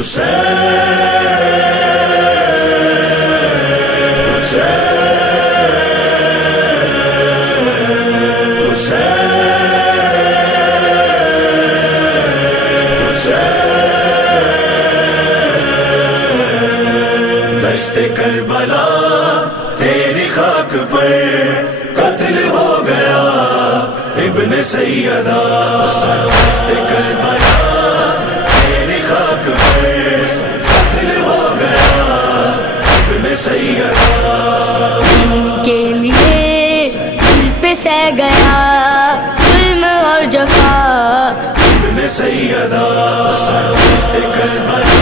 دشت کربلا تیری خاک پر قتل ہو گیا ابن سیدہ، دشت کربلا تیری خاک پر قتل ہو گیا ابن سیدہ، دین کے لیے دل پہ سہ گیا ظلم اور جفا ابن سیدہ، دشت کربلا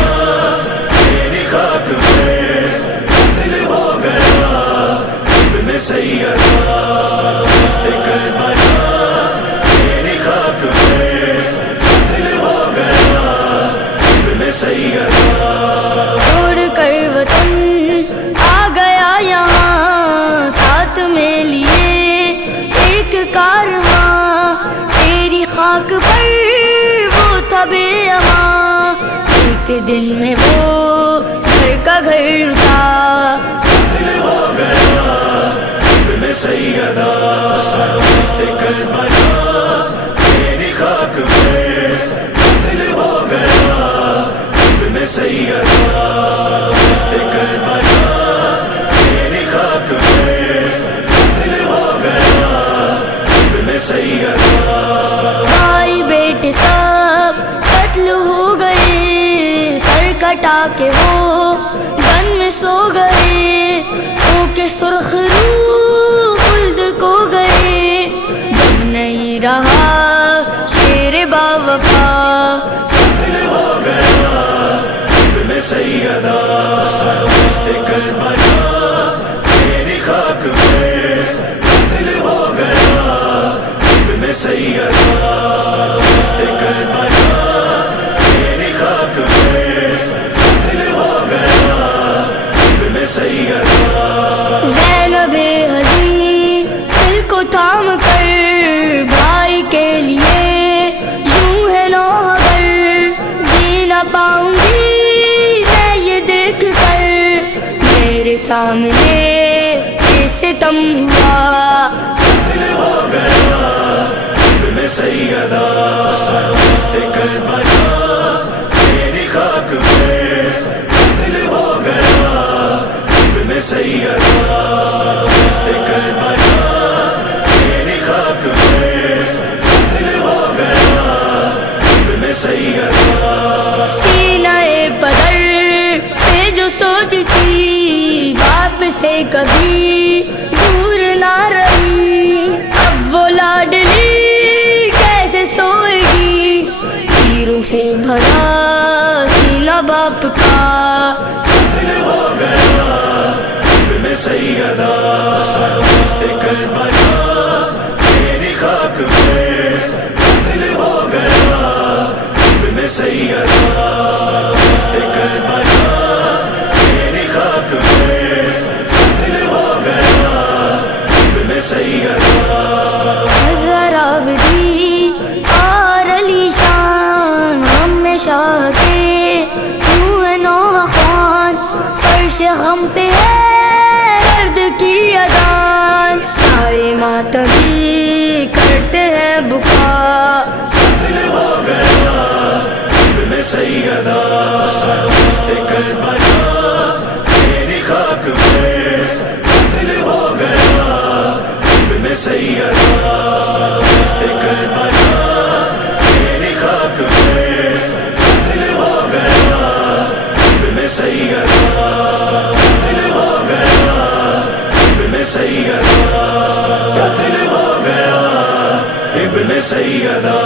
تیری خاک پر قتل ہو گیا ابن سیدہ، دشت کربلا تیری خاک پر قتل ہو گیا ابن سیدہ، چھوڑ کر وطن آ گیا یہاں ساتھ میں لیے ایک کارواں، تیری خاک پر وہ تھا بے امان، ایک دن میں وہ گھر کا گھر تھا قتل ہو گیا ابن سیدہ، دشت کربلا تیری خاک پر قتل ہو گیا ابن سیدہ، دشت کربلا تیری خاک پر قتل ہو گیا ابن سیدہ، بھائی بیٹے سب قتل ہو گئے، سر کٹا کے وہ بن میں سو گئے، ہو کے سرخ روح خلد کو گئے، جب نہیں رہا شیر با وفا قتل ہو گیا ابن سیدہ، دشت کربلا تیری خاک پر قتل ہو گیا ابن سیدہ، دشت کربلا تیری خاک پر قتل ہو گیا ابن سیدہ، زینب حزین دل کو تھام کر بھائی کے لیے یوں ہے نوحگر، جی نہ پاؤں گی میں یہ دیکھ کر میرے سامنے یہ ستم ہوا قتل ہو گیا ابن سیدہ، دشت کربلا تیری خاک پر قتل ہو گیا ابن سیدہ، دشت کربلا تیری خاک پر قتل ہو گیا ابن سیدہ، سینہ بدر پہ جو سوچ تھی باپ سے کبھی دور نہ رہی، اب وہ لاڈلی کیسے سوئے گی، تیروں سے بھرا سینہ باپ کا قتل ہو گیا ابن سیدہ، دشت کربلا تیری خاک پر قتل ہو گیا ابن سیدہ، دشت کربلا تیری خاک پر قتل ہو گیا ابن سیدہ، حضرت عابدی اور علی شان ہمیشہ کے یوں ہے نوح خوان، فرش غم پہ ہے درد کی اذان، سارے ماتمی کرتے ہیں بکا قتل ہو گیا ابن سیدہ، دشت کربلا تیری خاک پر قتل ہو گیا ابن سیدہ، دشت کربلا تیری خاک پر قتل ہو گیا ابن سیدہ، قتل ہو گیا ابن سیدہ، قتل ہو گیا ابن سیدہ۔